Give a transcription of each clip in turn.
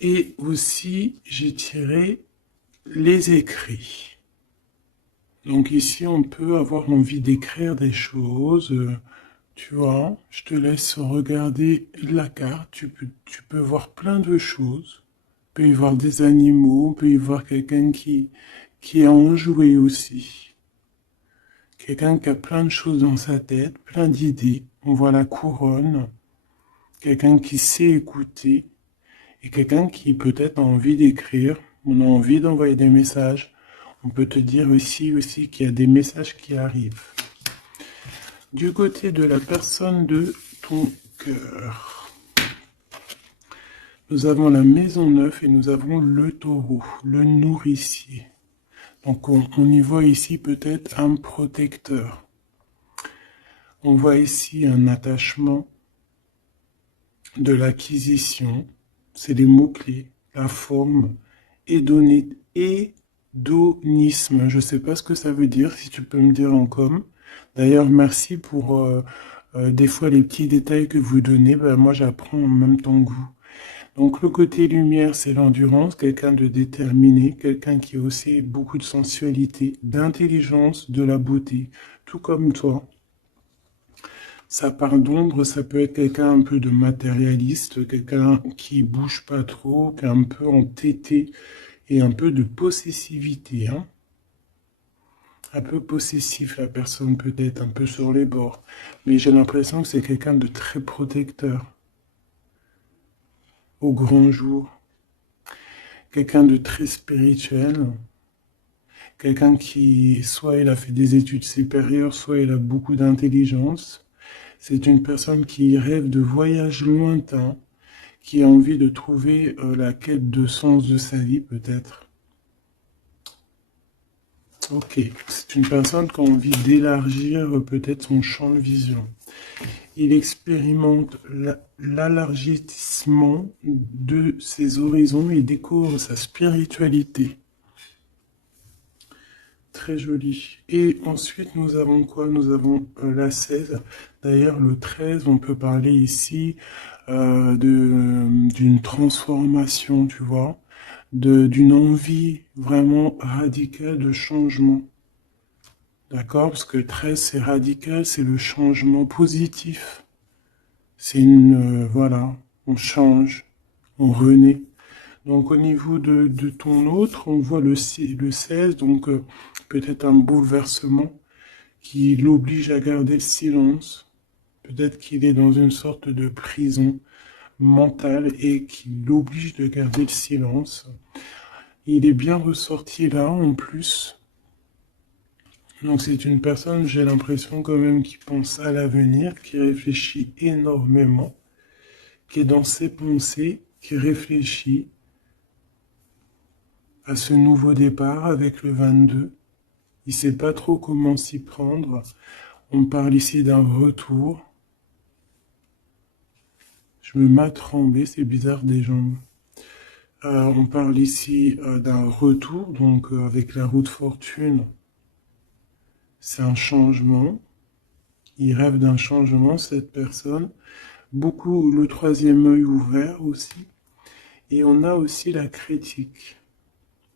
Et aussi, j'ai tiré les écrits. Donc ici, on peut avoir envie d'écrire des choses. Tu vois, je te laisse regarder la carte. Tu peux voir plein de choses. On peut y voir des animaux, on peut y voir quelqu'un qui est enjoué aussi. Quelqu'un qui a plein de choses dans sa tête, plein d'idées. On voit la couronne. Quelqu'un qui sait écouter. Et quelqu'un qui peut-être a envie d'écrire. On a envie d'envoyer des messages. On peut te dire aussi qu'il y a des messages qui arrivent. Du côté de la personne de ton cœur, nous avons la maison 9 et nous avons le taureau, le nourricier. Donc on y voit ici peut-être un protecteur. On voit ici un attachement, de l'acquisition, c'est les mots-clés, la forme, hédonisme. Je ne sais pas ce que ça veut dire, si tu peux me dire en com. D'ailleurs, merci pour des fois les petits détails que vous donnez. Ben, moi, j'apprends en même temps que vous. Donc, le côté lumière, c'est l'endurance, quelqu'un de déterminé, quelqu'un qui a aussi beaucoup de sensualité, d'intelligence, de la beauté, tout comme toi. Ça part d'ombre, ça peut être quelqu'un un peu de matérialiste, quelqu'un qui bouge pas trop, qui est un peu entêté et un peu de possessivité, hein. Un peu possessif, la personne peut-être un peu sur les bords. Mais j'ai l'impression que c'est quelqu'un de très protecteur au grand jour. Quelqu'un de très spirituel. Quelqu'un qui, soit il a fait des études supérieures, soit il a beaucoup d'intelligence. C'est une personne qui rêve de voyages lointains, qui a envie de trouver la quête de sens de sa vie, peut-être. Ok, c'est une personne qui a envie d'élargir peut-être son champ de vision. Il expérimente l'élargissement de ses horizons et découvre sa spiritualité. Très joli. Et ensuite, nous avons quoi? Nous avons la 16. D'ailleurs, le 13, on peut parler ici d'une transformation, tu vois, d'une envie vraiment radicale de changement. D'accord? Parce que 13, c'est radical, c'est le changement positif. C'est voilà, on change, on renaît. Donc au niveau de ton autre, on voit le 16, donc peut-être un bouleversement qui l'oblige à garder le silence. Peut-être qu'il est dans une sorte de prison mentale et qui l'oblige de garder le silence. Il est bien ressorti là en plus. Donc c'est une personne, j'ai l'impression quand même, qui pense à l'avenir, qui réfléchit énormément, qui est dans ses pensées, qui réfléchit à ce nouveau départ avec le 22. Il ne sait pas trop comment s'y prendre. On parle ici d'un retour. Je me mets à trembler, c'est bizarre des jambes. On parle ici d'un retour, donc avec la roue de fortune. C'est un changement. Il rêve d'un changement, cette personne. Beaucoup le troisième œil ouvert aussi. Et on a aussi la critique.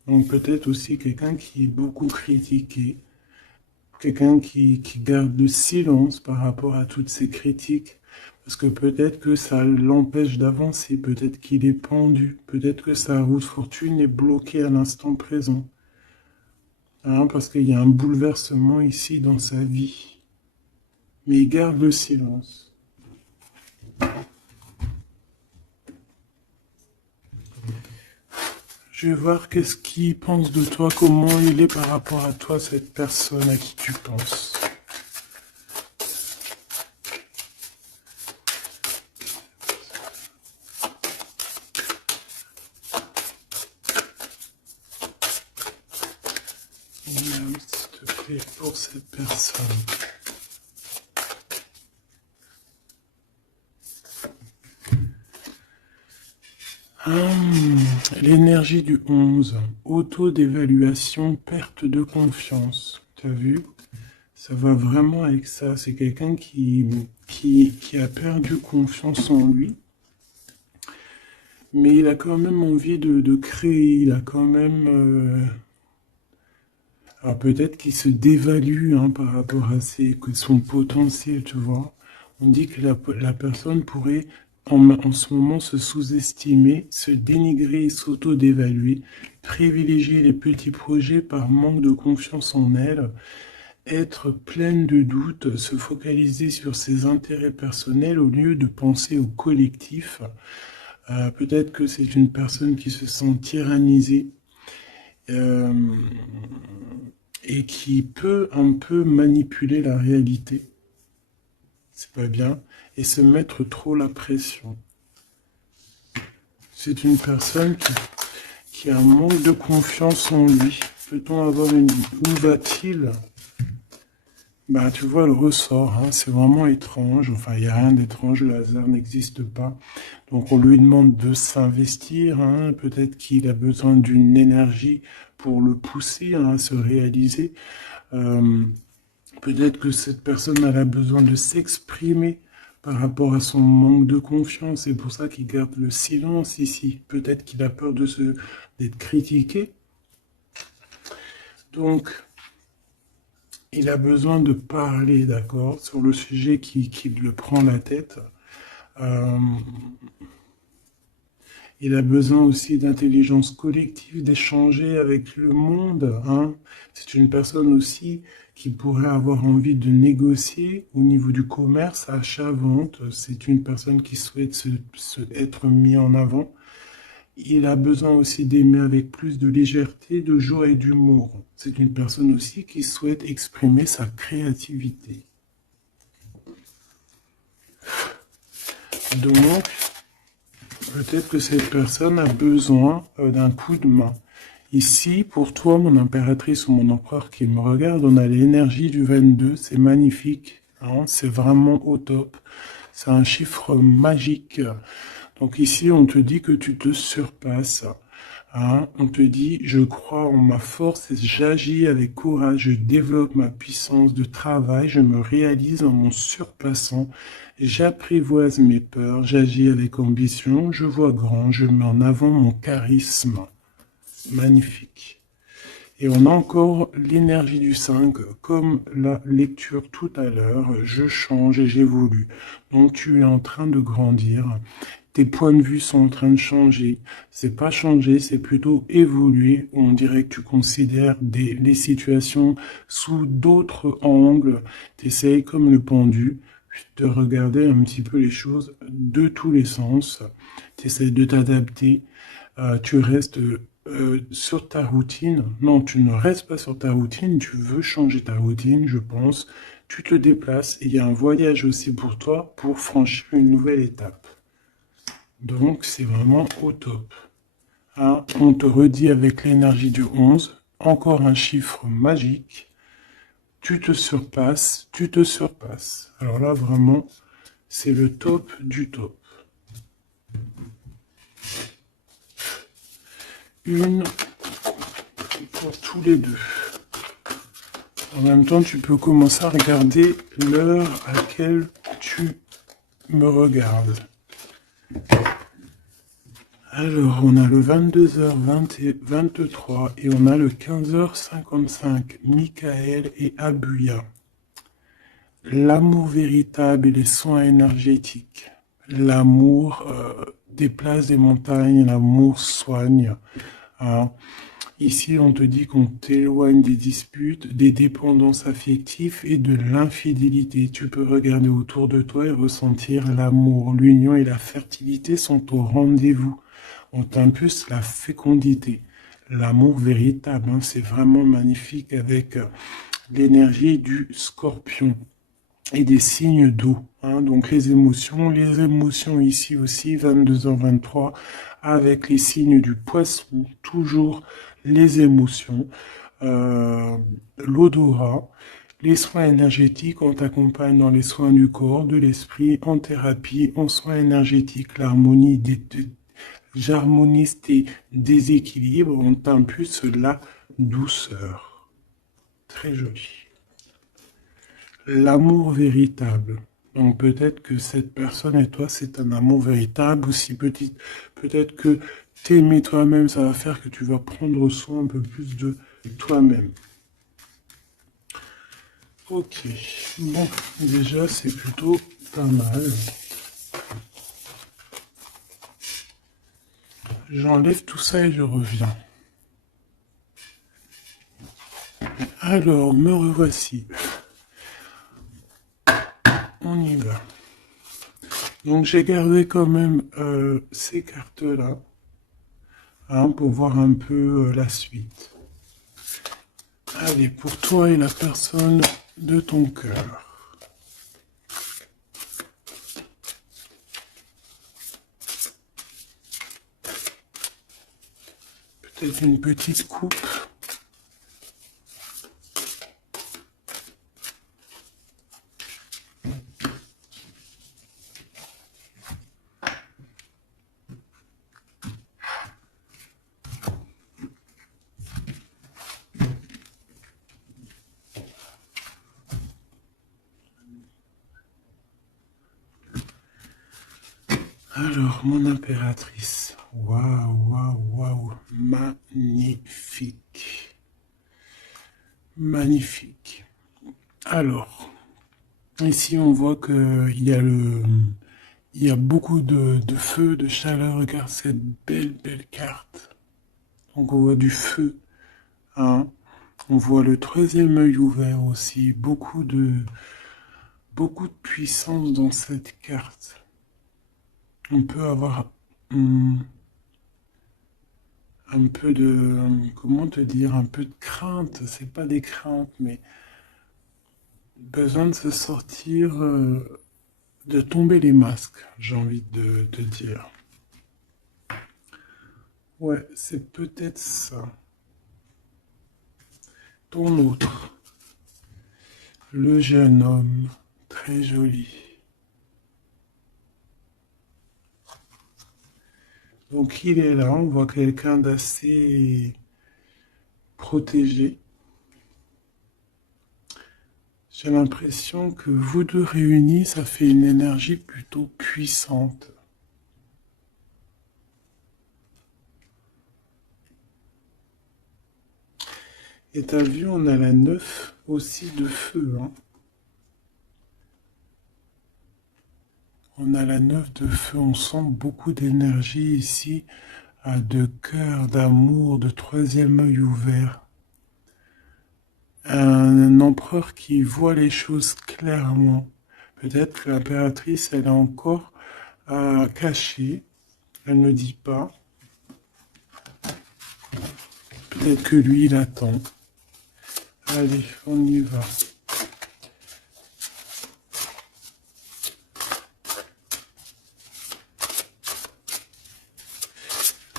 Donc peut-être aussi quelqu'un qui est beaucoup critiqué. Quelqu'un qui garde le silence par rapport à toutes ces critiques. Parce que peut-être que ça l'empêche d'avancer, peut-être qu'il est pendu, peut-être que sa roue de fortune est bloquée à l'instant présent. Hein, parce qu'il y a un bouleversement ici dans sa vie. Mais il garde le silence. Je vais voir qu'est-ce qu'il pense de toi, comment il est par rapport à toi, cette personne à qui tu penses. S'il te plaît, pour cette personne. L'énergie du 11, auto-d'évaluation, perte de confiance. Tu as vu? Ça va vraiment avec ça. C'est quelqu'un qui a perdu confiance en lui. Mais il a quand même envie de créer, il a quand même... alors peut-être qu'il se dévalue hein, par rapport à son potentiel, tu vois. On dit que la personne pourrait en ce moment se sous-estimer, se dénigrer et s'auto-dévaluer, privilégier les petits projets par manque de confiance en elle, être pleine de doutes, se focaliser sur ses intérêts personnels au lieu de penser au collectif. Peut-être que c'est une personne qui se sent tyrannisée euh, et qui peut un peu manipuler la réalité. C'est pas bien. Et se mettre trop la pression. C'est une personne qui a un manque de confiance en lui. Peut-on avoir une... Où va-t-il? Bah, tu vois, le ressort, hein, c'est vraiment étrange. Enfin, il n'y a rien d'étrange, le hasard n'existe pas. Donc, on lui demande de s'investir. Hein, peut-être qu'il a besoin d'une énergie pour le pousser hein, à se réaliser. Euh, Peut-être que cette personne elle a besoin de s'exprimer par rapport à son manque de confiance. C'est pour ça qu'il garde le silence ici. Peut-être qu'il a peur d'être critiqué. Donc, il a besoin de parler, d'accord, sur le sujet qui le prend la tête. Euh, il a besoin aussi d'intelligence collective, d'échanger avec le monde. Hein. C'est une personne aussi qui pourrait avoir envie de négocier au niveau du commerce, achat-vente. C'est une personne qui souhaite être mis en avant. Il a besoin aussi d'aimer avec plus de légèreté, de joie et d'humour. C'est une personne aussi qui souhaite exprimer sa créativité. Donc, peut-être que cette personne a besoin d'un coup de main. Ici, pour toi, mon impératrice ou mon empereur qui me regarde, on a l'énergie du 22, c'est magnifique, hein, c'est vraiment au top. C'est un chiffre magique. Donc ici, on te dit que tu te surpasses. Hein, on te dit, je crois en ma force et j'agis avec courage, je développe ma puissance de travail, je me réalise en mon surpassant, j'apprivoise mes peurs, j'agis avec ambition, je vois grand, je mets en avant mon charisme. Magnifique. Et on a encore l'énergie du 5, comme la lecture tout à l'heure, je change et j'évolue. Donc tu es en train de grandir. Tes points de vue sont en train de changer. C'est pas changer, c'est plutôt évoluer. On dirait que tu considères les situations sous d'autres angles. Tu essayes comme le pendu de regarder un petit peu les choses de tous les sens. Tu essayes de t'adapter. Tu restes sur ta routine. Non, tu ne restes pas sur ta routine. Tu veux changer ta routine, je pense. Tu te déplaces et il y a un voyage aussi pour toi pour franchir une nouvelle étape. Donc, c'est vraiment au top. Hein, on te redit avec l'énergie du 11, encore un chiffre magique. Tu te surpasses, tu te surpasses. Alors là, vraiment, c'est le top du top. Une pour tous les deux. En même temps, tu peux commencer à regarder l'heure à laquelle tu me regardes. Alors, on a le 22h23 et on a le 15h55. Michael et Abuya. L'amour véritable et les soins énergétiques. L'amour déplace des montagnes, l'amour soigne. Hein. Ici, on te dit qu'on t'éloigne des disputes, des dépendances affectives et de l'infidélité. Tu peux regarder autour de toi et ressentir l'amour. L'union et la fertilité sont au rendez-vous. On t'impulse la fécondité. L'amour véritable, hein, c'est vraiment magnifique avec l'énergie du scorpion et des signes d'eau. Hein, donc les émotions ici aussi, 22h23, avec les signes du poisson, toujours les émotions, l'odorat, les soins énergétiques, on t'accompagne dans les soins du corps, de l'esprit, en thérapie, en soins énergétiques, j'harmonise tes déséquilibres, on t'impulse la douceur. Très joli. L'amour véritable. Donc peut-être que cette personne et toi, c'est un amour véritable, ou si peut-être que t'aimer toi-même, ça va faire que tu vas prendre soin un peu plus de toi-même. Ok, bon, déjà c'est plutôt pas mal. J'enlève tout ça et je reviens. Alors, me revoici. On y va. Donc j'ai gardé quand même ces cartes-là, hein, pour voir un peu la suite. Allez, pour toi et la personne de ton cœur. Peut-être une petite coupe. Alors, mon impératrice. Waouh, waouh, waouh. Magnifique. Magnifique. Alors, ici, on voit qu'il y a il y a beaucoup de feu, de chaleur. Regarde cette belle, belle carte. Donc, on voit du feu, hein. On voit le troisième œil ouvert aussi. Beaucoup de puissance dans cette carte. On peut avoir un peu de, comment te dire, un peu de crainte. C'est pas des craintes, mais besoin de se sortir, de tomber les masques, j'ai envie de te dire. Ouais, c'est peut-être ça. Ton autre, le jeune homme, très joli. Donc il est là, on voit quelqu'un d'assez protégé. J'ai l'impression que vous deux réunis, ça fait une énergie plutôt puissante. Et t'as vu, on a la 9 aussi de feu, hein. On a la 9 de feu, on sent beaucoup d'énergie ici, de cœur, d'amour, de troisième œil ouvert. Un empereur qui voit les choses clairement. Peut-être que l'impératrice, elle est encore cachée, elle ne dit pas. Peut-être que lui, il attend. Allez, on y va.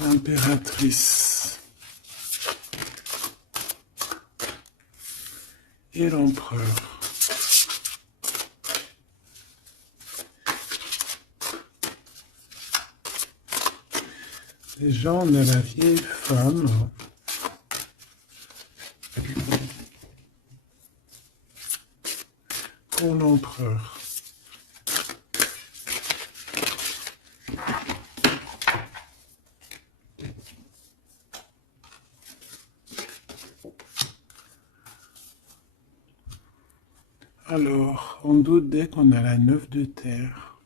L'impératrice et l'empereur. Déjà, on a la vieille femme. Pour l'empereur. Alors, en d'autres decks, on a la 9 de terre.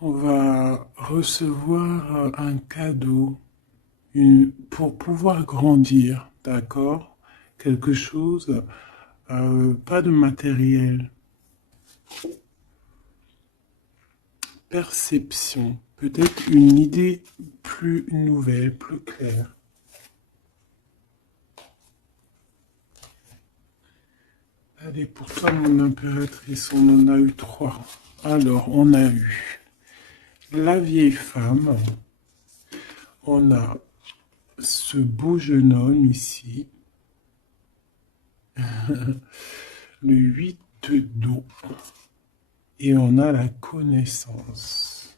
On va recevoir un cadeau pour pouvoir grandir, d'accord? Quelque chose, pas de matériel. Perception, peut-être une idée plus nouvelle, plus claire. Allez, pour toi, mon impératrice, on en a eu 3. Alors, on a eu la vieille femme. On a ce beau jeune homme ici. Le 8 d'eau. Et on a la connaissance.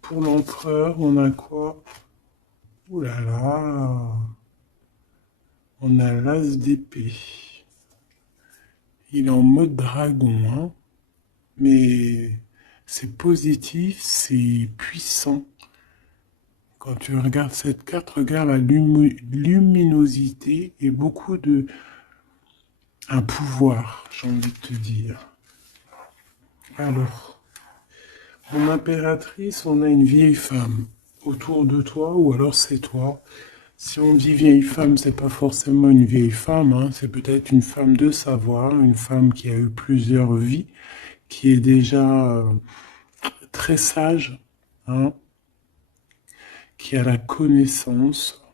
Pour l'empereur, on a quoi? Ouh là là. On a l'as d'épée. Il est en mode dragon, hein. Mais c'est positif, c'est puissant. Quand tu regardes cette carte, regarde la luminosité et beaucoup de... un pouvoir, j'ai envie de te dire. Alors, mon impératrice, on a une vieille femme autour de toi, ou alors c'est toi. Si on dit vieille femme, c'est pas forcément une vieille femme, hein, c'est peut-être une femme de savoir, une femme qui a eu plusieurs vies, qui est déjà très sage, hein, qui a la connaissance,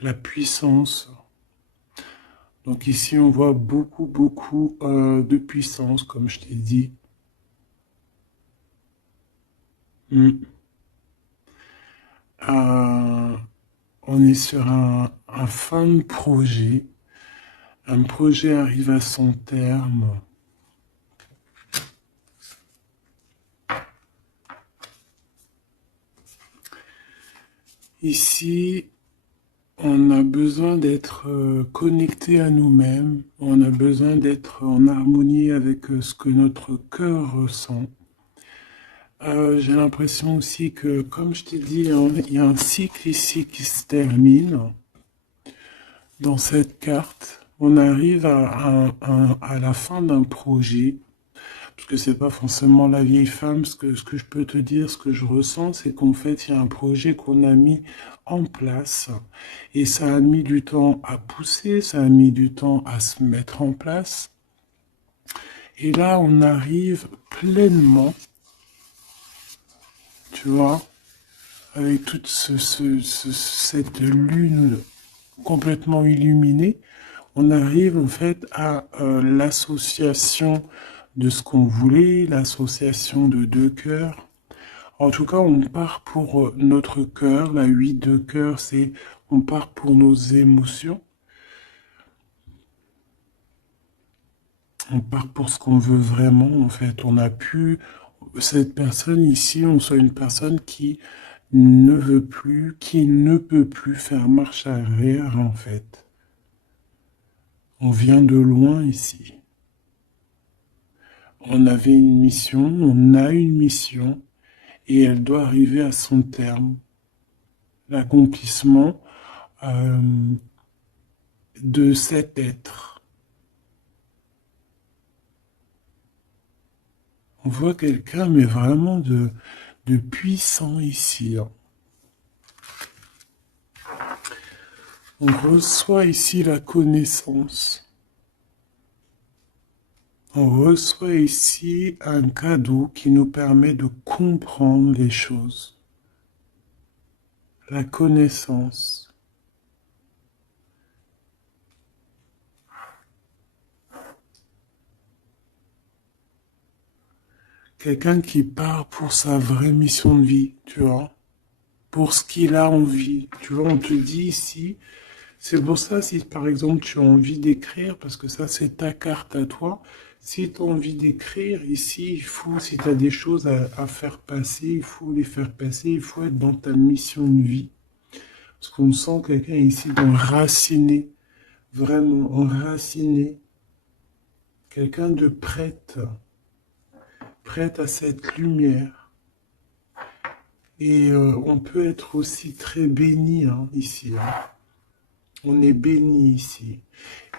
la puissance. Donc ici, on voit beaucoup de puissance, comme je t'ai dit. Mm. Euh, on est sur un fin de projet. Un projet arrive à son terme. Ici, on a besoin d'être connecté à nous-mêmes. On a besoin d'être en harmonie avec ce que notre cœur ressent. J'ai l'impression aussi que, comme je t'ai dit, il y a un cycle ici qui se termine. Dans cette carte, on arrive à la fin d'un projet, parce que c'est pas forcément la vieille femme. Ce que je peux te dire, ce que je ressens, c'est qu'en fait, il y a un projet qu'on a mis en place, et ça a mis du temps à pousser, ça a mis du temps à se mettre en place. Et là, on arrive pleinement, tu vois, avec toute cette lune complètement illuminée, on arrive en fait à l'association de ce qu'on voulait, l'association de deux cœurs. En tout cas, on part pour notre cœur. La 8 de cœur, c'est on part pour nos émotions. On part pour ce qu'on veut vraiment, en fait. On a pu, cette personne ici, on soit une personne qui ne veut plus, qui ne peut plus faire marche arrière, en fait. On vient de loin ici. On avait une mission, on a une mission, et elle doit arriver à son terme. L'accomplissement euh, de cet être. On voit quelqu'un, mais vraiment de puissant ici, hein. On reçoit ici la connaissance. On reçoit ici un cadeau qui nous permet de comprendre les choses. La connaissance. Quelqu'un qui part pour sa vraie mission de vie, tu vois, pour ce qu'il a envie. Tu vois, on te dit ici, c'est pour ça, si par exemple tu as envie d'écrire, parce que ça c'est ta carte à toi, si tu as envie d'écrire, ici, il faut, si tu as des choses à faire passer, il faut les faire passer, il faut être dans ta mission de vie. Parce qu'on sent quelqu'un ici d'enraciné, vraiment enraciné, quelqu'un de prête à cette lumière. Et on peut être aussi très béni, hein, ici, hein. On est béni ici.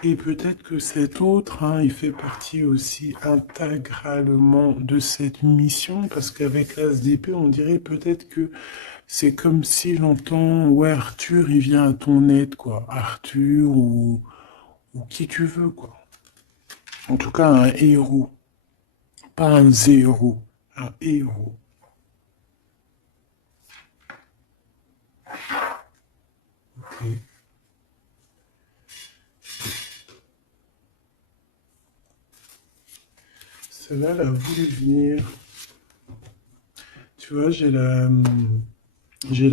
Et peut-être que cet autre, hein, il fait partie aussi intégralement de cette mission, parce qu'avec l'As d'épée, on dirait peut-être que c'est comme si j'entends, ouais, Arthur, il vient à ton aide, quoi. Arthur ou qui tu veux, quoi. En tout cas, un héros. Pas un zéro, un héros. Ok. Celle-là, elle a voulu venir. Tu vois, j'ai la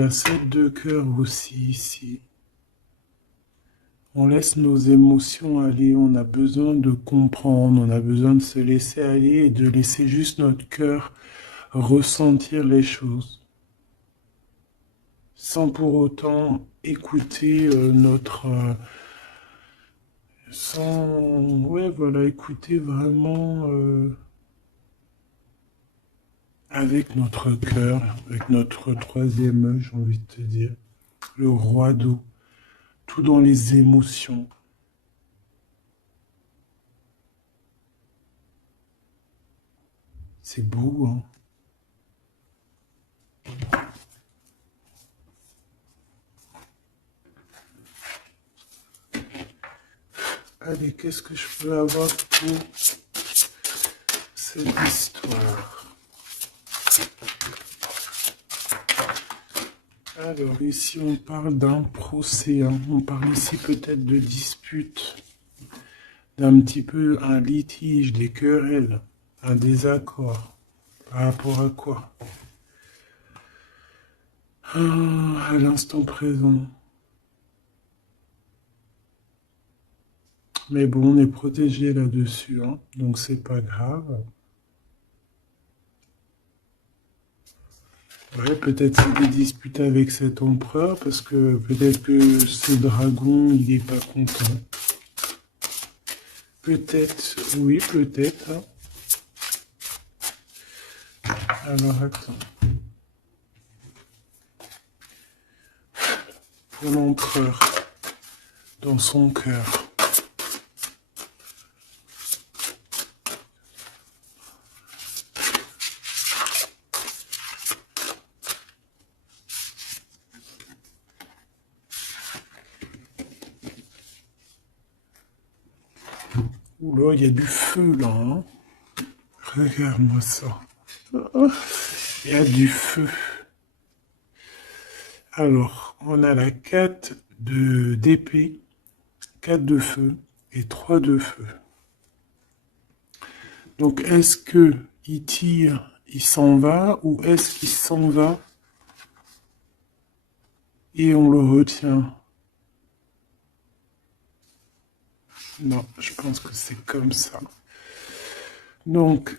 7 de cœur aussi ici. On laisse nos émotions aller, on a besoin de comprendre, on a besoin de se laisser aller et de laisser juste notre cœur ressentir les choses, sans pour autant écouter Sans... Ouais, voilà, écouter vraiment avec notre cœur, avec notre troisième œil, j'ai envie de te dire. Le roi d'eau, tout dans les émotions. C'est beau, hein. Allez, qu'est-ce que je peux avoir pour cette histoire? Alors, ici, on parle d'un procès, hein. On parle ici peut-être de dispute, d'un petit peu un litige, des querelles, un désaccord. Par rapport à quoi? Ah, à l'instant présent. Mais bon, on est protégé là-dessus, hein, donc c'est pas grave. Ouais, peut-être c'est des disputes avec cet empereur, parce que peut-être que ce dragon, il est pas content. Peut-être, oui, peut-être, hein. Alors, attends. Pour l'empereur, dans son cœur. Oula, il y a du feu là, hein. Regarde-moi ça. Il y a du feu. Alors, on a la 4 de d'épée, 4 de feu et 3 de feu. Donc, est-ce que il tire, il s'en va, ou est-ce qu'il s'en va et on le retient? Non, je pense que c'est comme ça. Donc,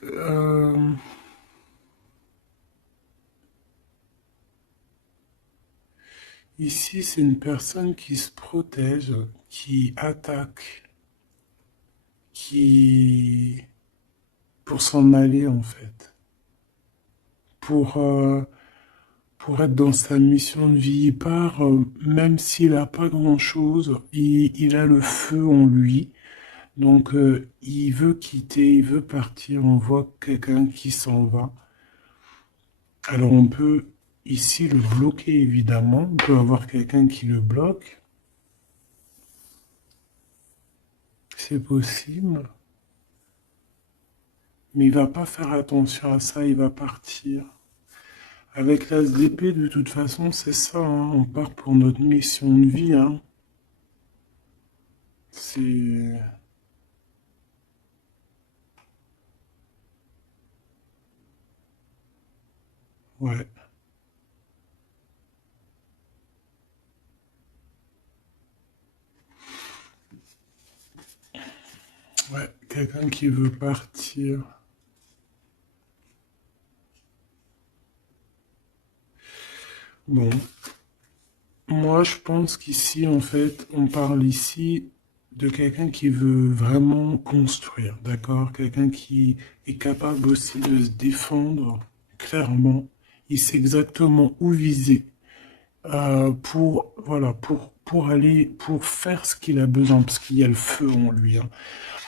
ici, c'est une personne qui se protège, qui attaque, qui... pour s'en aller en fait. Pour, euh, pour être dans sa mission de vie, il part, même s'il n'a pas grand-chose, il a le feu en lui. Donc, il veut quitter, il veut partir. On voit quelqu'un qui s'en va. Alors, on peut ici le bloquer, évidemment. On peut avoir quelqu'un qui le bloque. C'est possible. Mais il va pas faire attention à ça, il va partir. Avec l'as d'épée, de toute façon, c'est ça, hein. On part pour notre mission de vie, hein. C'est... Ouais, ouais, quelqu'un qui veut partir. Bon, moi je pense qu'ici, en fait, on parle ici de quelqu'un qui veut vraiment construire, d'accord? Quelqu'un qui est capable aussi de se défendre clairement. Il sait exactement où viser. Pour voilà pour aller pour faire ce qu'il a besoin parce qu'il y a le feu en lui, hein.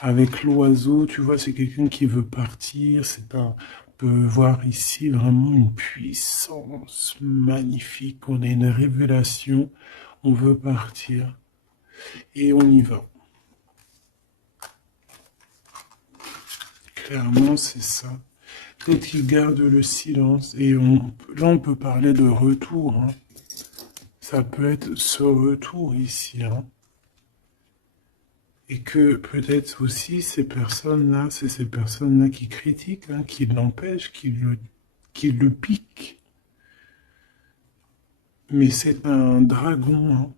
Avec l'oiseau, tu vois, c'est quelqu'un qui veut partir. On peut voir ici vraiment une puissance magnifique. On a une révélation. On veut partir et on y va. Clairement, c'est ça. Peut-être qu'il garde le silence et là on peut parler de retour, hein. Ça peut être ce retour ici, hein. Et que peut-être aussi ces personnes-là, c'est ces personnes-là qui critiquent, hein, qui l'empêchent, qui le piquent. Mais c'est un dragon, hein.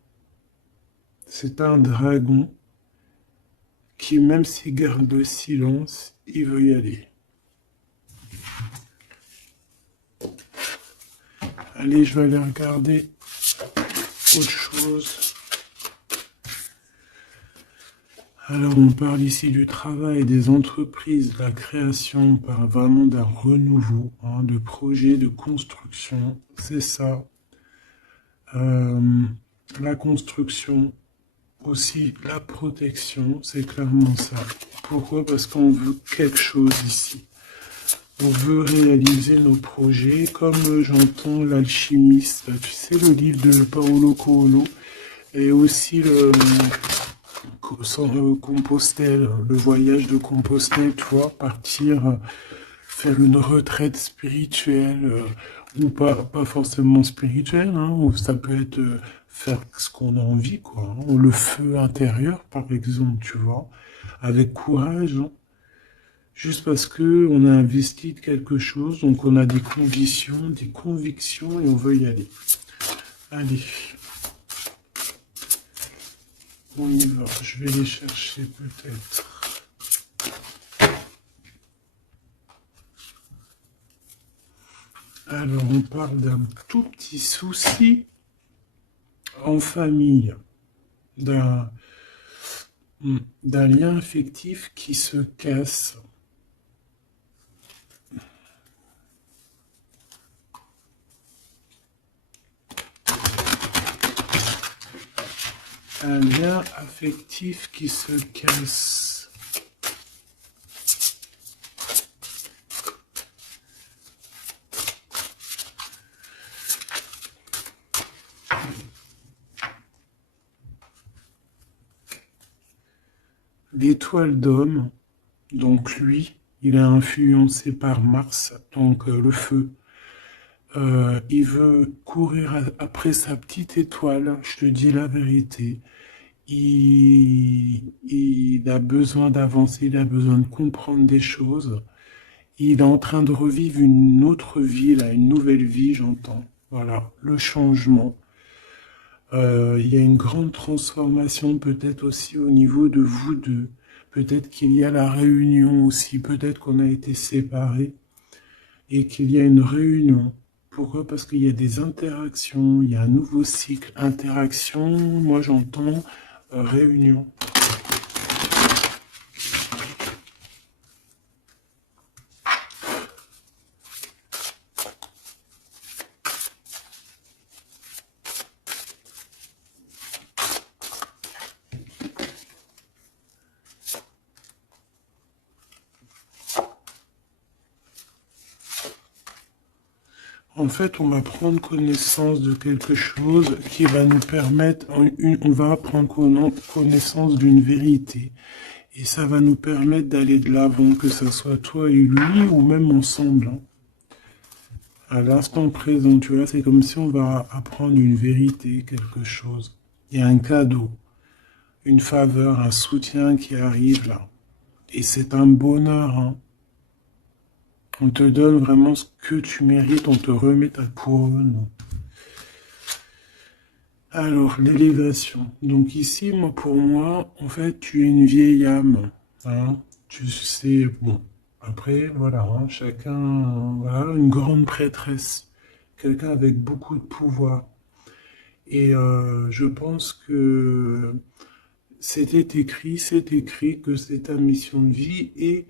C'est un dragon qui, même s'il garde le silence, il veut y aller. Allez, je vais aller regarder autre chose. Alors, on parle ici du travail, des entreprises, de la création, on parle vraiment d'un renouveau, hein, de projet, de construction, c'est ça. Euh, la construction, aussi la protection, c'est clairement ça. Pourquoi? Parce qu'on veut quelque chose ici. On veut réaliser nos projets, comme j'entends l'alchimiste, tu sais, le livre de Paolo Coelho, et aussi Compostelle, le voyage de Compostelle, tu vois, partir, faire une retraite spirituelle, ou pas forcément spirituelle, hein, ou ça peut être faire ce qu'on a envie, quoi, hein, le feu intérieur, par exemple, tu vois, avec courage, hein, juste parce que on a investi de quelque chose, donc on a des convictions et on veut y aller. Allez, on y va. Je vais les chercher peut-être. Alors, on parle d'un tout petit souci en famille, d'un d'un lien affectif qui se casse. Un lien affectif qui se casse. L'étoile d'homme, donc lui, il est influencé par Mars, donc le feu. Il veut courir après sa petite étoile, je te dis la vérité. Il a besoin d'avancer, il a besoin de comprendre des choses. Il est en train de revivre une autre vie, là, une nouvelle vie, j'entends. Voilà, le changement. Il y a une grande transformation peut-être aussi au niveau de vous deux. Peut-être qu'il y a la réunion aussi, peut-être qu'on a été séparés et qu'il y a une réunion. Pourquoi? Parce qu'il y a des interactions, il y a un nouveau cycle. Interaction, moi j'entends réunion. En fait, on va prendre connaissance de quelque chose qui va nous permettre, on va prendre connaissance d'une vérité. Et ça va nous permettre d'aller de l'avant, que ce soit toi et lui, ou même ensemble, hein. À l'instant présent, tu vois, c'est comme si on va apprendre une vérité, quelque chose. Il y a un cadeau, une faveur, un soutien qui arrive là. Et c'est un bonheur, hein. On te donne vraiment ce que tu mérites, on te remet ta couronne. Alors, l'élévation. Donc ici, moi, pour moi, en fait, tu es une vieille âme, hein. Tu sais, bon, après, voilà, hein, chacun, voilà, une grande prêtresse, quelqu'un avec beaucoup de pouvoir. Et je pense que c'est écrit que c'est ta mission de vie et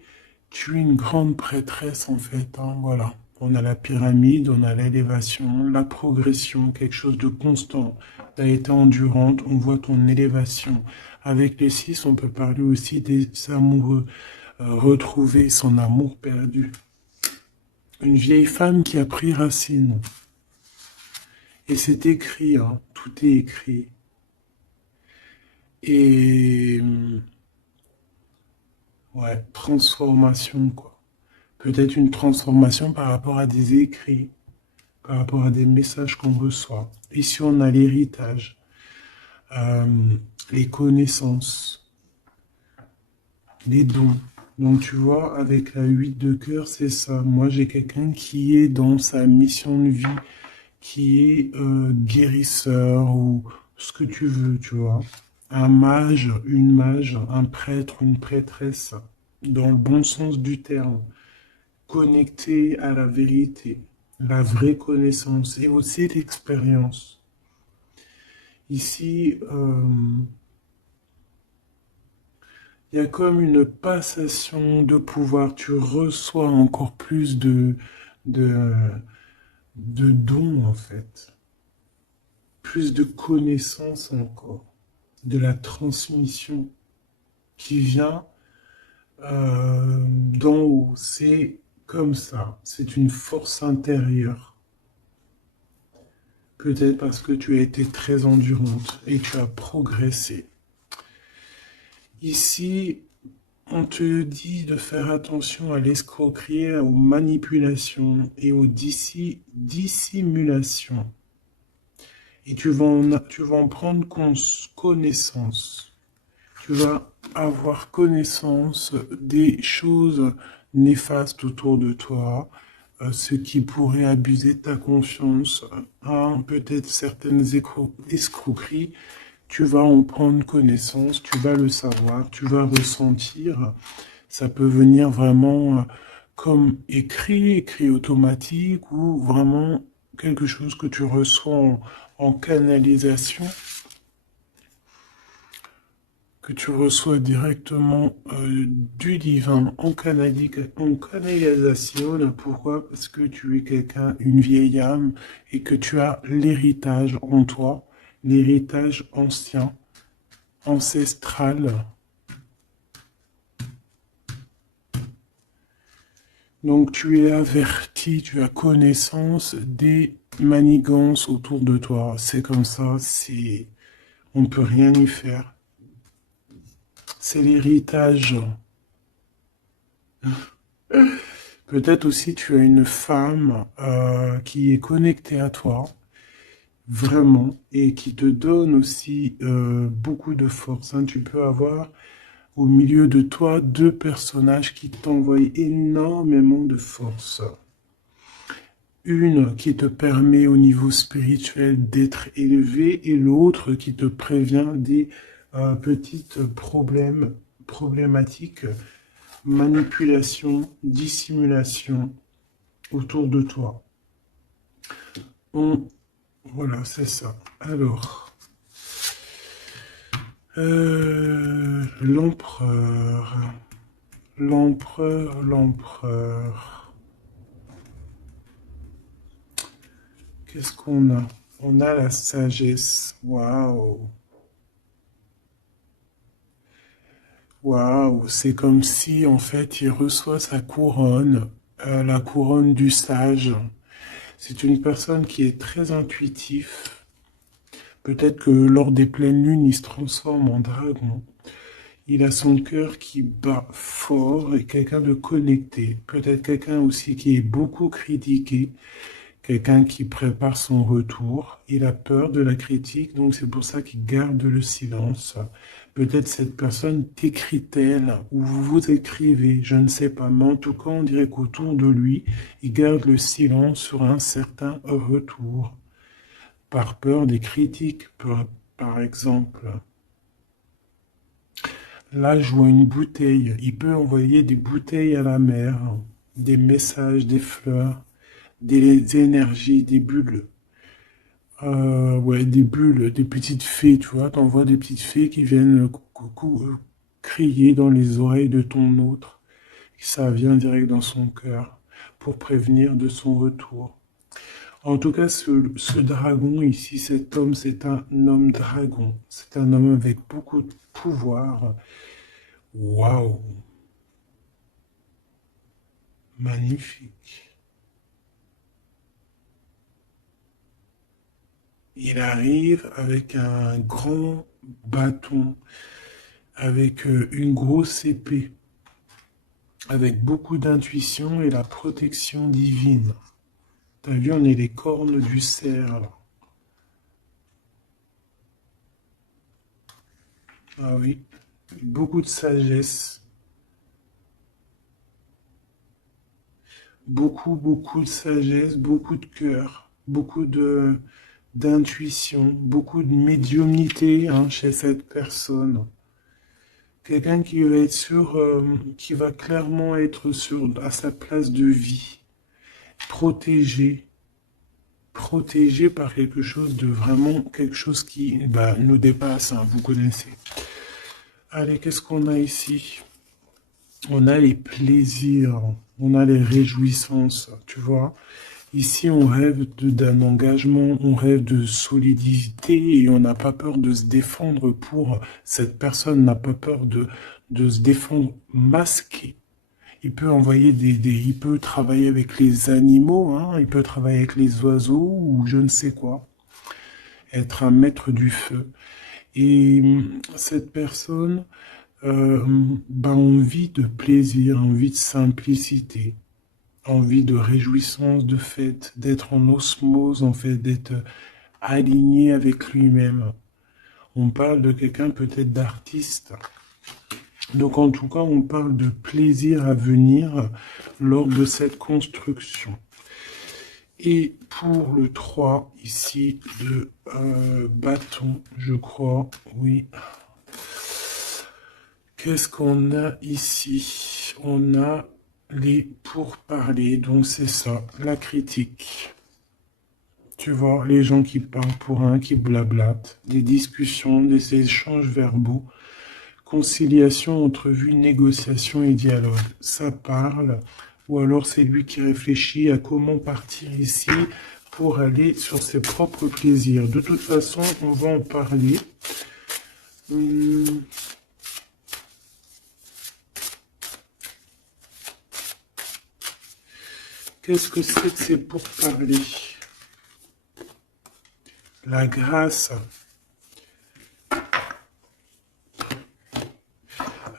tu es une grande prêtresse en fait, hein, voilà. On a la pyramide, on a l'élévation, la progression, quelque chose de constant. Tu as été endurante, on voit ton élévation. Avec les 6, on peut parler aussi des amoureux, retrouver son amour perdu. Une vieille femme qui a pris racine. Et c'est écrit, hein, tout est écrit. Et ouais, transformation, quoi. Peut-être une transformation par rapport à des écrits, par rapport à des messages qu'on reçoit. Ici, on a l'héritage, les connaissances, les dons. Donc, tu vois, avec la 8 de cœur, c'est ça. Moi, j'ai quelqu'un qui est dans sa mission de vie, qui est guérisseur ou ce que tu veux, tu vois. Un mage, un prêtre, une prêtresse, dans le bon sens du terme, connecté à la vérité, la vraie connaissance et aussi l'expérience. Ici, Il y a comme une passation de pouvoir. Tu reçois encore plus de, de dons, en fait. Plus de connaissances encore. De la transmission qui vient d'en haut. C'est comme ça. C'est une force intérieure. Peut-être parce que tu as été très endurante et tu as progressé. Ici, on te dit de faire attention à l'escroquerie, aux manipulations et aux dissimulations. Et tu vas en prendre connaissance. Tu vas avoir connaissance des choses néfastes autour de toi, ce qui pourrait abuser de ta confiance, hein, peut-être certaines escroqueries. Tu vas en prendre connaissance, tu vas le savoir, tu vas ressentir. Ça peut venir vraiment comme écrit automatique ou vraiment quelque chose que tu reçois en canalisation, que tu reçois directement du divin en canalisation. Pourquoi? Parce que tu es quelqu'un, une vieille âme, et que tu as l'héritage en toi, l'héritage ancien, ancestral. Donc tu es averti, tu as connaissance des manigances autour de toi. C'est comme ça, on ne peut rien y faire. C'est l'héritage. Peut-être aussi tu as une femme qui est connectée à toi, vraiment, et qui te donne aussi beaucoup de force, hein. Tu peux avoir au milieu de toi deux personnages qui t'envoient énormément de force. Une qui te permet au niveau spirituel d'être élevé et l'autre qui te prévient des petites problématiques, manipulation, dissimulation autour de toi. Voilà, c'est ça. Alors, l'empereur, l'empereur. Qu'est-ce qu'on a? On a la sagesse. Waouh! Waouh! C'est comme si, en fait, il reçoit sa couronne, la couronne du sage. C'est une personne qui est très intuitif. Peut-être que lors des pleines lunes, il se transforme en dragon. Il a son cœur qui bat fort et quelqu'un de connecté. Peut-être quelqu'un aussi qui est beaucoup critiqué. Quelqu'un qui prépare son retour. Il a peur de la critique, donc c'est pour ça qu'il garde le silence. Peut-être cette personne t'écrit-elle ou vous vous écrivez, je ne sais pas. Mais en tout cas, on dirait qu'autour de lui, il garde le silence sur un certain retour. Par peur des critiques, par exemple. Là, je vois une bouteille. Il peut envoyer des bouteilles à la mer, des messages, des fleurs, des énergies, des bulles. Ouais, des bulles, des petites fées, tu vois. T'envoies des petites fées qui viennent crier dans les oreilles de ton autre. Ça vient direct dans son cœur pour prévenir de son retour. En tout cas, ce dragon ici, cet homme, c'est un homme dragon. C'est un homme avec beaucoup de pouvoir. Waouh! Magnifique. Il arrive avec un grand bâton, avec une grosse épée, avec beaucoup d'intuition et la protection divine. T'as vu, on est les cornes du cerf. Ah oui, beaucoup de sagesse, beaucoup de sagesse, beaucoup de cœur, beaucoup de d'intuition, beaucoup de médiumnité, hein, chez cette personne. Quelqu'un qui va être qui va clairement être à sa place de vie, protégé, protégé par quelque chose de vraiment, quelque chose qui bah, nous dépasse, hein, vous connaissez. Allez, qu'est-ce qu'on a ici? On a les plaisirs, on a les réjouissances, tu vois. Ici, on rêve d'un engagement, on rêve de solidité et on n'a pas peur de se défendre pour... Cette personne n'a pas peur de se défendre masqué. Il peut envoyer il peut travailler avec les animaux, hein, il peut travailler avec les oiseaux ou je ne sais quoi. Être un maître du feu. Et cette personne envie de plaisir, envie de simplicité, envie de réjouissance, de fête, d'être en osmose, en fait, d'être aligné avec lui-même. On parle de quelqu'un peut-être d'artiste. Donc en tout cas, on parle de plaisir à venir lors de cette construction. Et pour le 3, ici, de bâton, je crois, oui. Qu'est-ce qu'on a ici? On a les pourparlers, donc c'est ça, la critique. Tu vois, les gens qui parlent pour un, qui blablatent, des discussions, des échanges verbaux, conciliation, entrevue, négociation et dialogue. Ça parle, ou alors c'est lui qui réfléchit à comment partir ici pour aller sur ses propres plaisirs. De toute façon, on va en parler. Qu'est-ce que c'est que ces pourparlers? La grâce.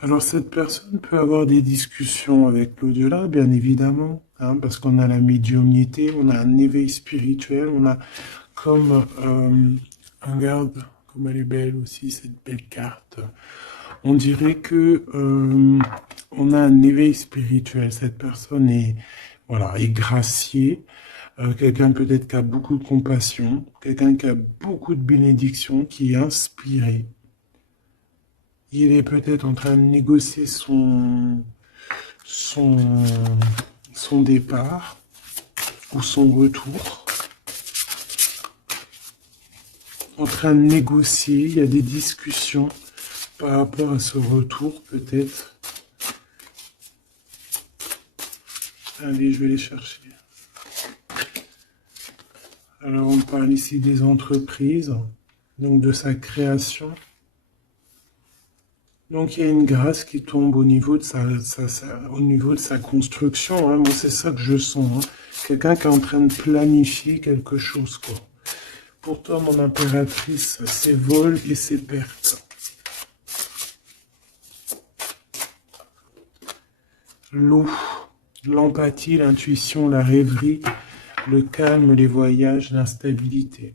Alors cette personne peut avoir des discussions avec l'au-delà, bien évidemment, hein, parce qu'on a la médiumnité, on a un éveil spirituel, on a comme, regarde, comme elle est belle aussi, cette belle carte. On dirait que on a un éveil spirituel. Cette personne est, voilà, est graciée. Quelqu'un peut-être qui a beaucoup de compassion, quelqu'un qui a beaucoup de bénédiction, qui est inspiré. Il est peut-être en train de négocier son départ ou son retour. En train de négocier, il y a des discussions par rapport à ce retour peut-être. Allez, je vais les chercher. Alors, on parle ici des entreprises, donc de sa création. Donc, il y a une grâce qui tombe au niveau de sa construction. Hein. Moi, c'est ça que je sens. Hein. Quelqu'un qui est en train de planifier quelque chose, quoi. Pour toi, mon impératrice, ses vols et ses pertes. L'eau, l'empathie, l'intuition, la rêverie, le calme, les voyages, l'instabilité.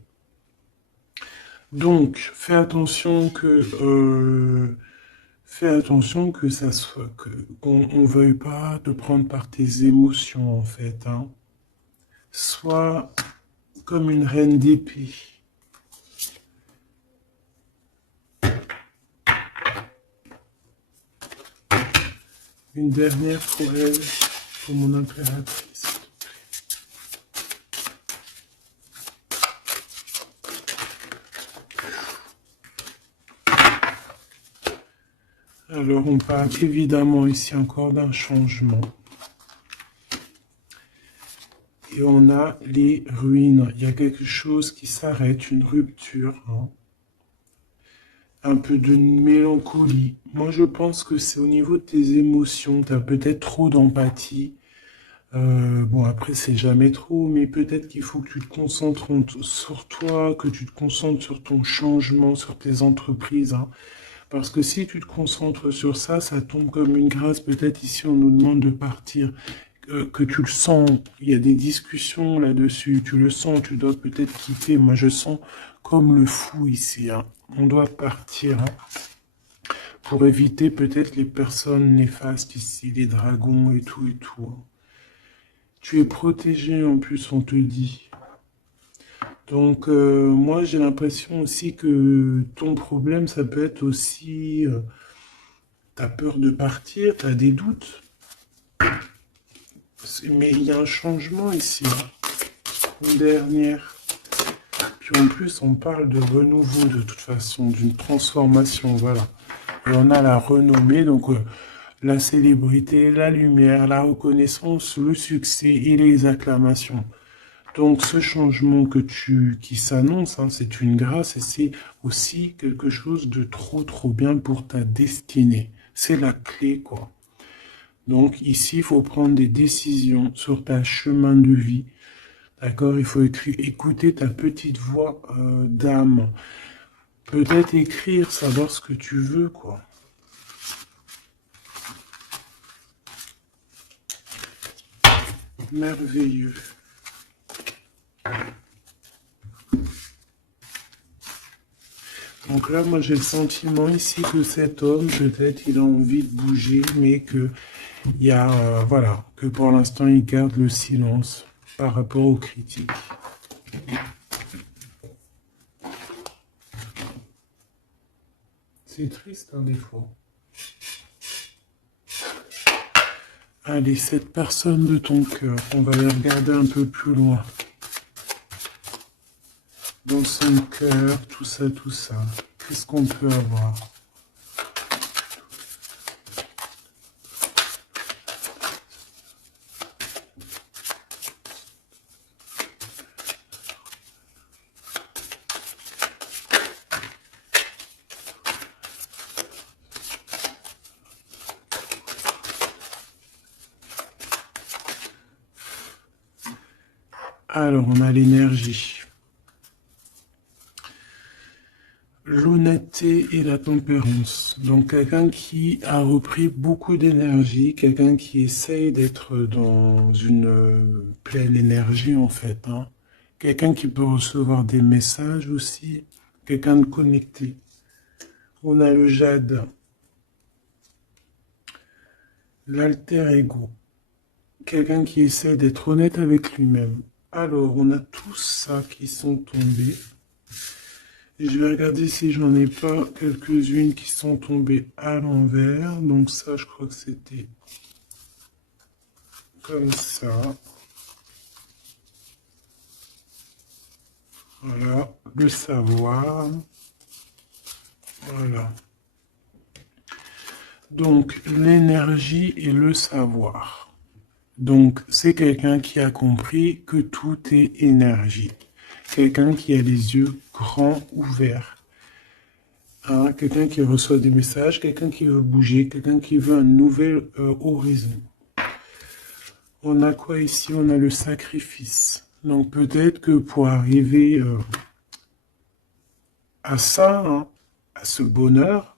Donc, fais attention que ça soit, qu'on ne veuille pas te prendre par tes émotions, en fait. Hein. Sois comme une reine d'épée. Une dernière pour elle, pour mon impératrice. Alors, on parle évidemment ici encore d'un changement. Et on a les ruines. Il y a quelque chose qui s'arrête, une rupture. Hein. Un peu de mélancolie. Moi, je pense que c'est au niveau de tes émotions. Tu as peut-être trop d'empathie. Bon, après, c'est jamais trop, mais peut-être qu'il faut que tu te concentres sur toi, que tu te concentres sur ton changement, sur tes entreprises. Hein. Parce que si tu te concentres sur ça, ça tombe comme une grâce. Peut-être ici, on nous demande de partir. Que tu le sens, il y a des discussions là-dessus, tu le sens, tu dois peut-être quitter. Moi, je sens comme le fou ici. Hein. On doit partir hein, pour éviter peut-être les personnes néfastes ici, les dragons et tout et tout. Hein. Tu es protégé en plus, on te dit. Donc, moi, j'ai l'impression aussi que ton problème, ça peut être aussi... t'as peur de partir, t'as des doutes. Mais il y a un changement ici. Une dernière. Puis en plus, on parle de renouveau de toute façon, d'une transformation, voilà. Et on a la renommée, donc la célébrité, la lumière, la reconnaissance, le succès et les acclamations. Donc ce changement qui s'annonce, hein, c'est une grâce et c'est aussi quelque chose de trop bien pour ta destinée. C'est la clé, quoi. Donc ici, il faut prendre des décisions sur ta chemin de vie. D'accord? Il faut écouter ta petite voix d'âme. Peut-être écrire, savoir ce que tu veux, quoi. Merveilleux. Donc là, moi, j'ai le sentiment ici que cet homme, peut-être, il a envie de bouger, mais que il y a, voilà, que pour l'instant, il garde le silence par rapport aux critiques. C'est triste, hein, des fois. Allez, cette personne de ton cœur, on va les regarder un peu plus loin. Dans son cœur, tout ça. Qu'est-ce qu'on peut avoir? Alors, on a l'énergie. L'honnêteté et la tempérance. Donc, quelqu'un qui a repris beaucoup d'énergie, quelqu'un qui essaye d'être dans une pleine énergie, en fait. Hein. Quelqu'un qui peut recevoir des messages aussi. Quelqu'un de connecté. On a le jade. L'alter ego. Quelqu'un qui essaie d'être honnête avec lui-même. Alors, on a tous ça qui sont tombés. Et je vais regarder si j'en ai pas quelques-unes qui sont tombées à l'envers. Donc ça, je crois que c'était comme ça. Voilà, le savoir. Voilà. Donc, l'énergie et le savoir. Donc, c'est quelqu'un qui a compris que tout est énergie. Quelqu'un qui a les yeux grands ouverts. Hein, quelqu'un qui reçoit des messages, quelqu'un qui veut bouger, quelqu'un qui veut un nouvel horizon. On a quoi ici? On a le sacrifice. Donc peut-être que pour arriver à ça, hein, à ce bonheur,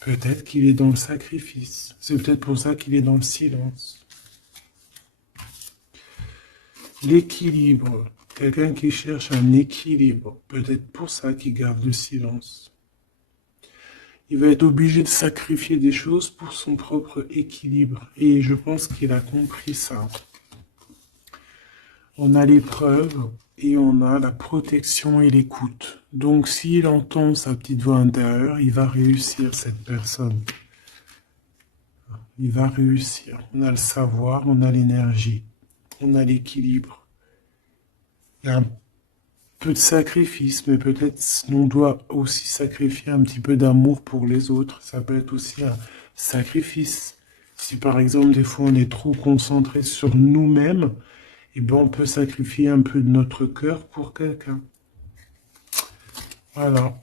peut-être qu'il est dans le sacrifice. C'est peut-être pour ça qu'il est dans le silence. L'équilibre. Quelqu'un qui cherche un équilibre. Peut-être pour ça qu'il garde le silence. Il va être obligé de sacrifier des choses pour son propre équilibre. Et je pense qu'il a compris ça. On a l'épreuve et on a la protection et l'écoute. Donc s'il entend sa petite voix intérieure, il va réussir, cette personne. Il va réussir. On a le savoir, on a l'énergie, on a l'équilibre. Il y a un peu de sacrifice, mais peut-être on doit aussi sacrifier un petit peu d'amour pour les autres. Ça peut être aussi un sacrifice. Si par exemple, des fois, on est trop concentré sur nous-mêmes, eh ben, on peut sacrifier un peu de notre cœur pour quelqu'un. Voilà.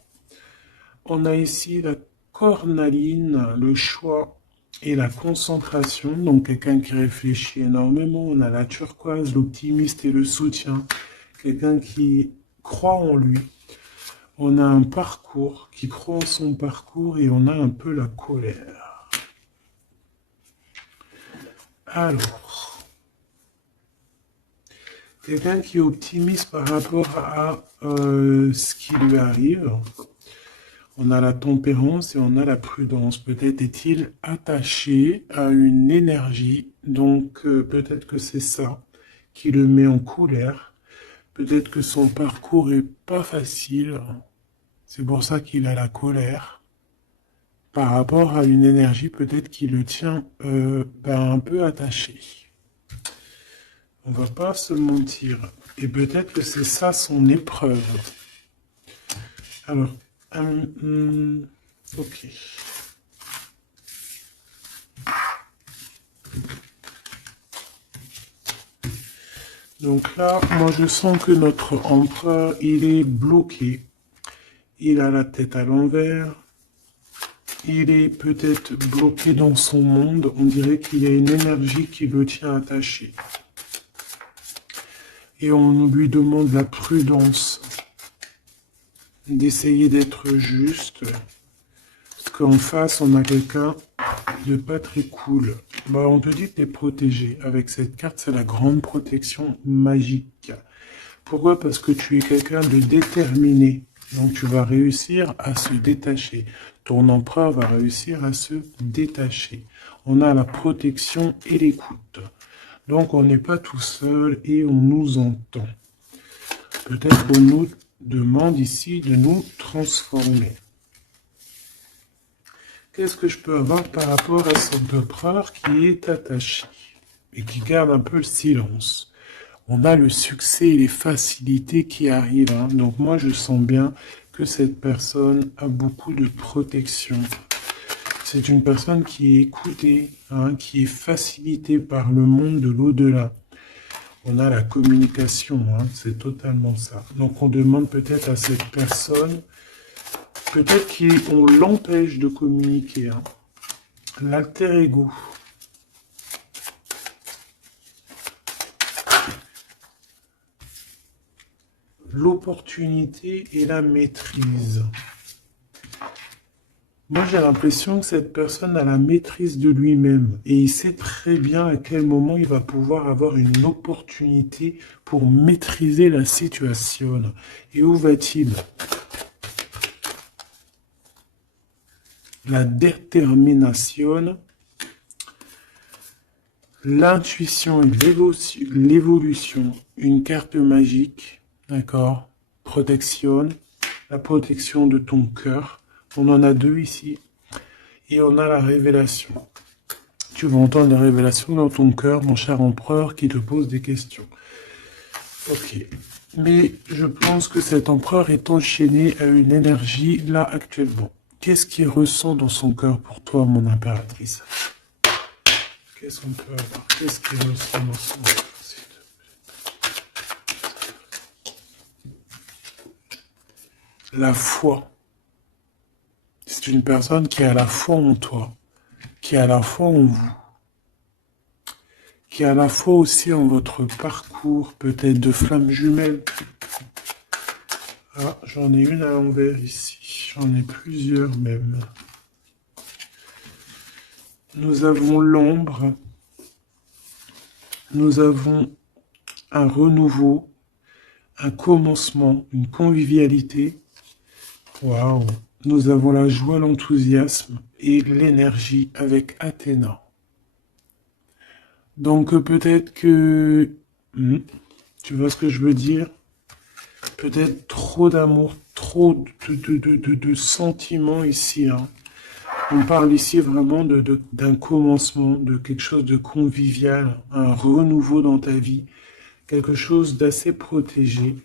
On a ici la cornaline, le choix et la concentration. Donc, quelqu'un qui réfléchit énormément. On a la turquoise, l'optimiste et le soutien. Quelqu'un qui croit en lui. On a un parcours, qui croit en son parcours, et on a un peu la colère. Alors, quelqu'un qui est optimiste par rapport à ce qui lui arrive. On a la tempérance et on a la prudence. Peut-être est-il attaché à une énergie, donc peut-être que c'est ça qui le met en colère. Peut-être que son parcours est pas facile. C'est pour ça qu'il a la colère. Par rapport à une énergie, peut-être qui le tient un peu attaché. On va pas se mentir. Et peut-être que c'est ça son épreuve. Alors, Ok. Donc là, moi je sens que notre empereur, il est bloqué. Il a la tête à l'envers. Il est peut-être bloqué dans son monde. On dirait qu'il y a une énergie qui le tient attaché. Et on lui demande la prudence d'essayer d'être juste. Parce qu'en face, on a quelqu'un de pas très cool. Bah, on te dit que tu es protégé. Avec cette carte, c'est la grande protection magique. Pourquoi? Parce que tu es quelqu'un de déterminé. Donc tu vas réussir à se détacher. Ton empereur va réussir à se détacher. On a la protection et l'écoute. Donc on n'est pas tout seul et on nous entend. Peut-être qu'on nous demande ici de nous transformer. Qu'est-ce que je peux avoir par rapport à cet empereur qui est attaché et qui garde un peu le silence? On a le succès et les facilités qui arrivent. Hein. Donc moi, je sens bien que cette personne a beaucoup de protection. C'est une personne qui est écoutée, hein, qui est facilitée par le monde de l'au-delà. On a la communication, hein, c'est totalement ça. Donc on demande peut-être à cette personne, peut-être qu'on l'empêche de communiquer. Hein. L'alter ego. L'opportunité et la maîtrise. Moi, j'ai l'impression que cette personne a la maîtrise de lui-même et il sait très bien à quel moment il va pouvoir avoir une opportunité pour maîtriser la situation. Et où va-t-il? La détermination, l'intuition et l'évolution, une carte magique, d'accord? Protection, la protection de ton cœur. On en a deux ici. Et on a la révélation. Tu vas entendre la révélation dans ton cœur, mon cher empereur, qui te pose des questions. Ok. Mais je pense que cet empereur est enchaîné à une énergie là actuellement. Qu'est-ce qu'il ressent dans son cœur pour toi, mon impératrice? Qu'est-ce qu'on peut avoir? Qu'est-ce qu'il ressent dans son cœur? La foi. C'est une personne qui a la foi en toi, qui a la foi en vous, qui a la foi aussi en votre parcours, peut-être de flammes jumelles. Ah, j'en ai une à l'envers ici, j'en ai plusieurs même. Nous avons l'ombre, nous avons un renouveau, un commencement, une convivialité. Waouh! Nous avons la joie, l'enthousiasme et l'énergie avec Athéna. Donc peut-être que... tu vois ce que je veux dire? Peut-être trop d'amour, trop de sentiments ici. Hein. On parle ici vraiment d'un commencement, de quelque chose de convivial, un renouveau dans ta vie, quelque chose d'assez protégé,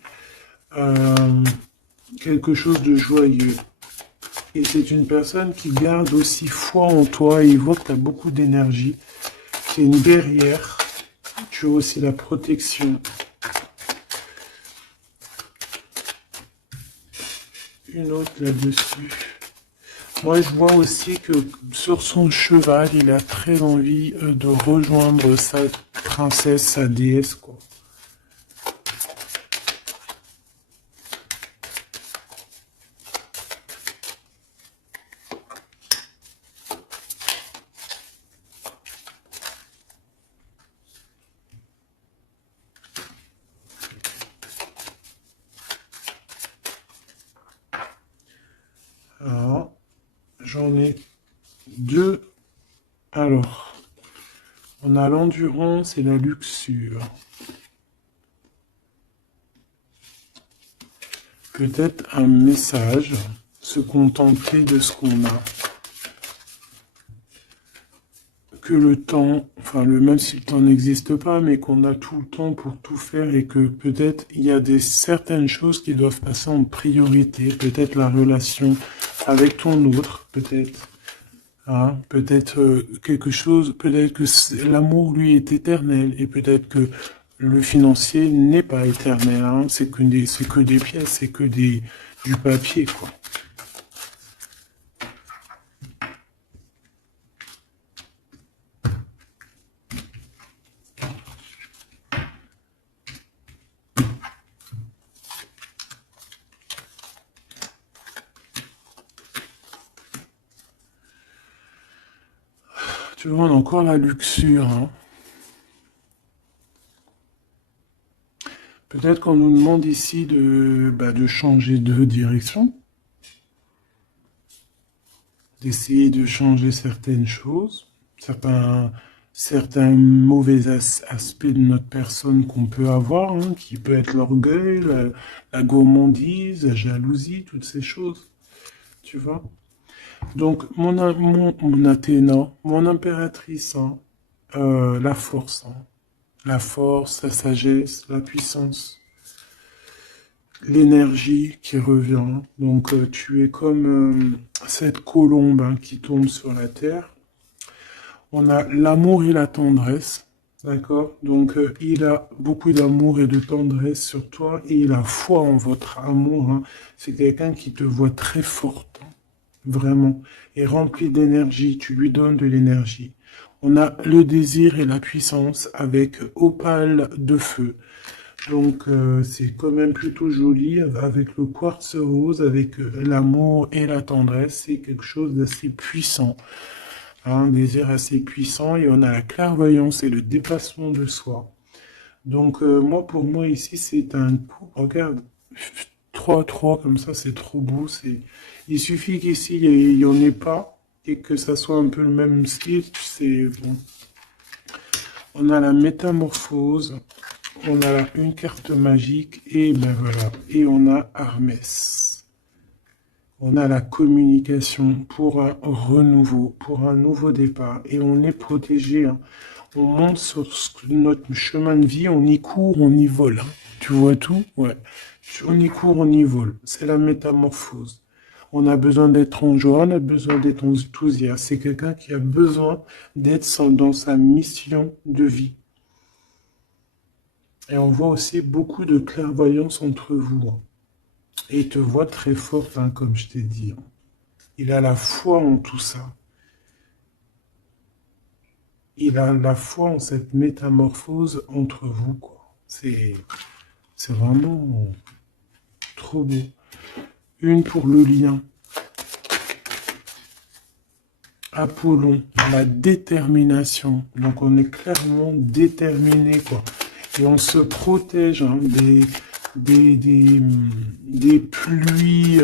quelque chose de joyeux. Et c'est une personne qui garde aussi foi en toi et il voit que tu as beaucoup d'énergie. C'est une guerrière. Tu as aussi la protection. Une autre là-dessus. Moi, je vois aussi que sur son cheval, il a très envie de rejoindre sa princesse, sa déesse, quoi. Alors, j'en ai deux. Alors, on a l'endurance et la luxure. Peut-être un message, se contenter de ce qu'on a. que le temps, enfin même si le temps n'existe pas, mais qu'on a tout le temps pour tout faire et que peut-être il y a certaines choses qui doivent passer en priorité, peut-être la relation avec ton autre, peut-être, hein, peut-être quelque chose, peut-être que l'amour lui est éternel et peut-être que le financier n'est pas éternel, hein, c'est que des pièces, c'est que du papier, quoi. Tu vois, on a encore la luxure, hein. Peut-être qu'on nous demande ici de changer de direction, d'essayer de changer certaines choses, certains mauvais aspects de notre personne qu'on peut avoir, hein, qui peut être l'orgueil, la gourmandise, la jalousie, toutes ces choses, tu vois. Donc, mon Athéna, mon impératrice, hein, hein, la force, la sagesse, la puissance, l'énergie qui revient. Donc tu es comme cette colombe, hein, qui tombe sur la terre. On a l'amour et la tendresse, d'accord? Donc il a beaucoup d'amour et de tendresse sur toi et il a foi en votre amour, hein. C'est quelqu'un qui te voit très forte, hein, vraiment, et rempli d'énergie. Tu lui donnes de l'énergie. On a le désir et la puissance avec opale de feu. Donc c'est quand même plutôt joli avec le quartz rose, avec l'amour et la tendresse. C'est quelque chose d'assez puissant, hein, un désir assez puissant. Et on a la clairvoyance et le dépassement de soi. Donc moi, pour moi ici, c'est un coup. Regarde, 3-3 comme ça, c'est trop beau. Il suffit qu'ici, il n'y en ait pas et que ça soit un peu le même style. C'est bon. On a la métamorphose. On a là une carte magique et ben voilà. Et on a Hermès. On a la communication pour un renouveau, pour un nouveau départ. Et on est protégé, hein. On monte sur notre chemin de vie, on y court, on y vole, hein. Tu vois tout? Ouais. On y court, on y vole. C'est la métamorphose. On a besoin d'être en joie, on a besoin d'être enthousiaste. C'est quelqu'un qui a besoin d'être dans sa mission de vie. Et on voit aussi beaucoup de clairvoyance entre vous, hein. Et il te voit très forte, hein, comme je t'ai dit, hein. Il a la foi en tout ça. Il a la foi en cette métamorphose entre vous, quoi. C'est vraiment trop beau. Une pour le lien. Apollon, la détermination. Donc on est clairement déterminé, quoi. Et on se protège, hein, des pluies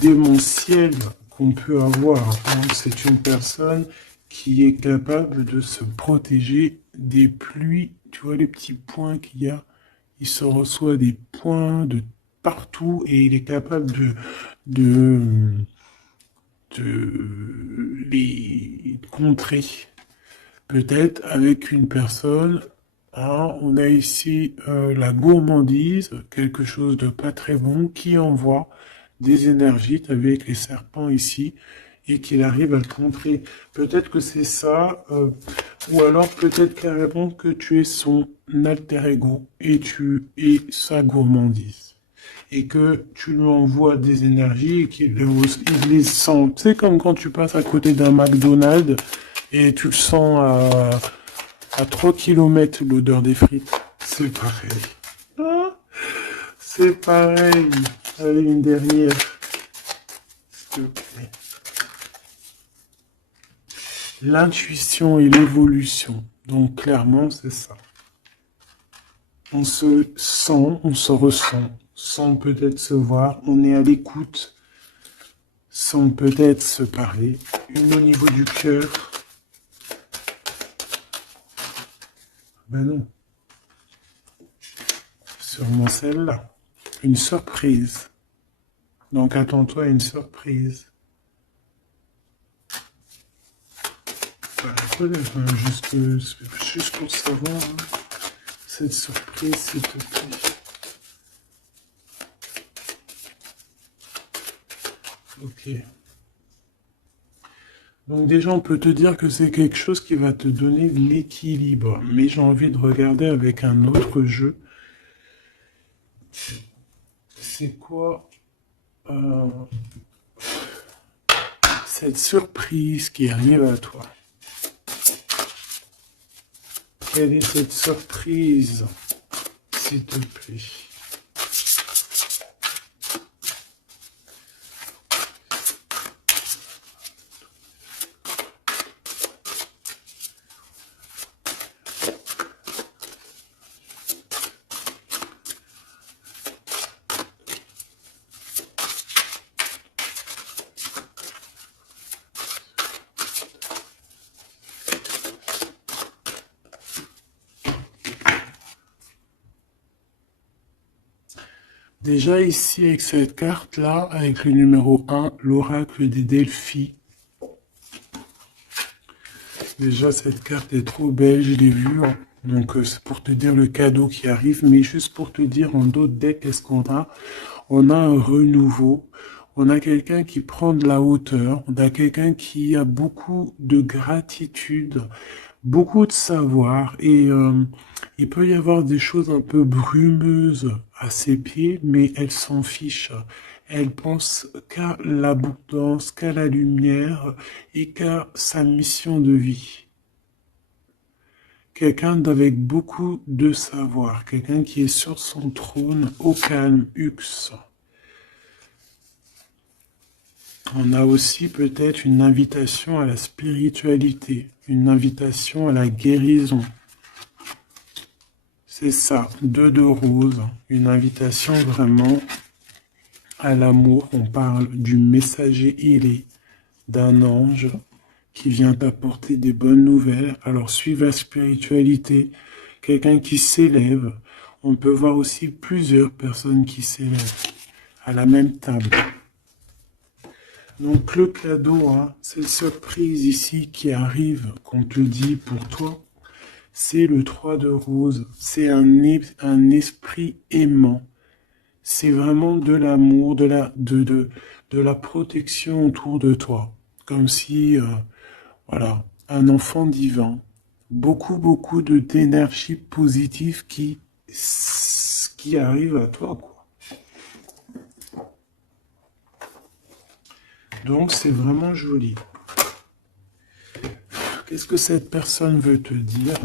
démentielles qu'on peut avoir, hein. C'est une personne qui est capable de se protéger des pluies. Tu vois les petits points qu'il y a? Il se reçoit des points de partout et il est capable de, de les contrer. Peut-être avec une personne, hein, on a ici la gourmandise, quelque chose de pas très bon, qui envoie des énergies avec les serpents ici, et qu'il arrive à le contrer. Peut-être que c'est ça, ou alors peut-être carrément que tu es son alter ego, et tu es sa gourmandise. Et que tu lui envoies des énergies et qu'il les sent. C'est comme quand tu passes à côté d'un McDonald's et tu le sens à 3 km l'odeur des frites. C'est pareil. Ah, c'est pareil. Allez, une dernière. S'il te plaît. L'intuition et l'évolution. Donc clairement, c'est ça. On se sent, on se ressent, sans peut-être se voir. On est à l'écoute, sans peut-être se parler. Une au niveau du cœur. Ben non. Sûrement celle-là. Une surprise. Donc attends-toi à une surprise. Juste pour savoir, hein, cette surprise, s'il te plaît. Ok. Donc déjà, on peut te dire que c'est quelque chose qui va te donner l'équilibre. Mais j'ai envie de regarder avec un autre jeu. C'est quoi cette surprise qui arrive à toi? Quelle est cette surprise, s'il te plaît? Déjà ici, avec cette carte-là, avec le numéro 1, l'oracle des Delphes. Déjà, cette carte est trop belle, je l'ai vue, hein. Donc, c'est pour te dire le cadeau qui arrive, mais juste pour te dire en d'autres decks, qu'est-ce qu'on a? On a un renouveau, on a quelqu'un qui prend de la hauteur, on a quelqu'un qui a beaucoup de gratitude, beaucoup de savoir, et il peut y avoir des choses un peu brumeuses à ses pieds, mais elle s'en fiche. Elle pense qu'à l'abondance, qu'à la lumière et qu'à sa mission de vie. Quelqu'un d'avec beaucoup de savoir, quelqu'un qui est sur son trône, au calme, Hux. On a aussi peut-être une invitation à la spiritualité, une invitation à la guérison. C'est ça, 2 de rose, une invitation vraiment à l'amour. On parle du messager ailé, d'un ange qui vient t'apporter des bonnes nouvelles. Alors suive la spiritualité, quelqu'un qui s'élève. On peut voir aussi plusieurs personnes qui s'élèvent à la même table. Donc le cadeau, hein, cette surprise ici qui arrive, qu'on te dit pour toi, c'est le 3 de rose. C'est un esprit aimant. C'est vraiment de l'amour, de la protection autour de toi. Comme si, voilà, un enfant divin. Beaucoup d'énergie positive qui arrive à toi, quoi. Donc, c'est vraiment joli. Qu'est-ce que cette personne veut te dire?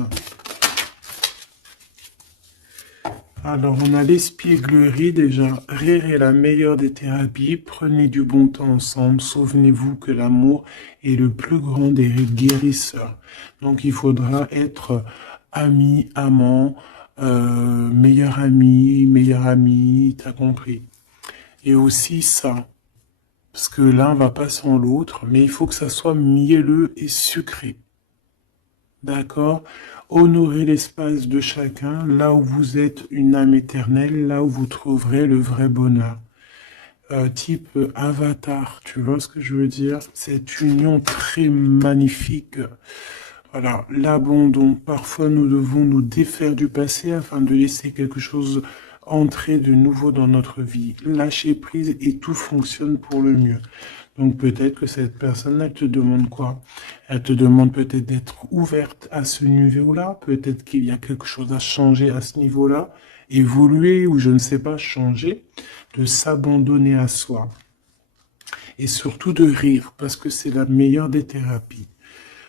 Alors, on a l'espièglerie déjà. Rire est la meilleure des thérapies. Prenez du bon temps ensemble. Souvenez-vous que l'amour est le plus grand des guérisseurs. Donc, il faudra être ami, amant, meilleur ami, t'as compris. Et aussi ça. Parce que l'un va pas sans l'autre, mais il faut que ça soit mielleux et sucré. D'accord? Honorez l'espace de chacun, là où vous êtes une âme éternelle, là où vous trouverez le vrai bonheur. Type avatar, tu vois ce que je veux dire? Cette union très magnifique. Voilà, l'abandon. Parfois, nous devons nous défaire du passé afin de laisser quelque chose entrer de nouveau dans notre vie. Lâcher prise et tout fonctionne pour le mieux. Donc peut-être que cette personne, elle te demande quoi? Elle te demande peut-être d'être ouverte à ce niveau-là. Peut-être qu'il y a quelque chose à changer à ce niveau-là. Évoluer ou je ne sais pas, changer. De s'abandonner à soi. Et surtout de rire parce que c'est la meilleure des thérapies.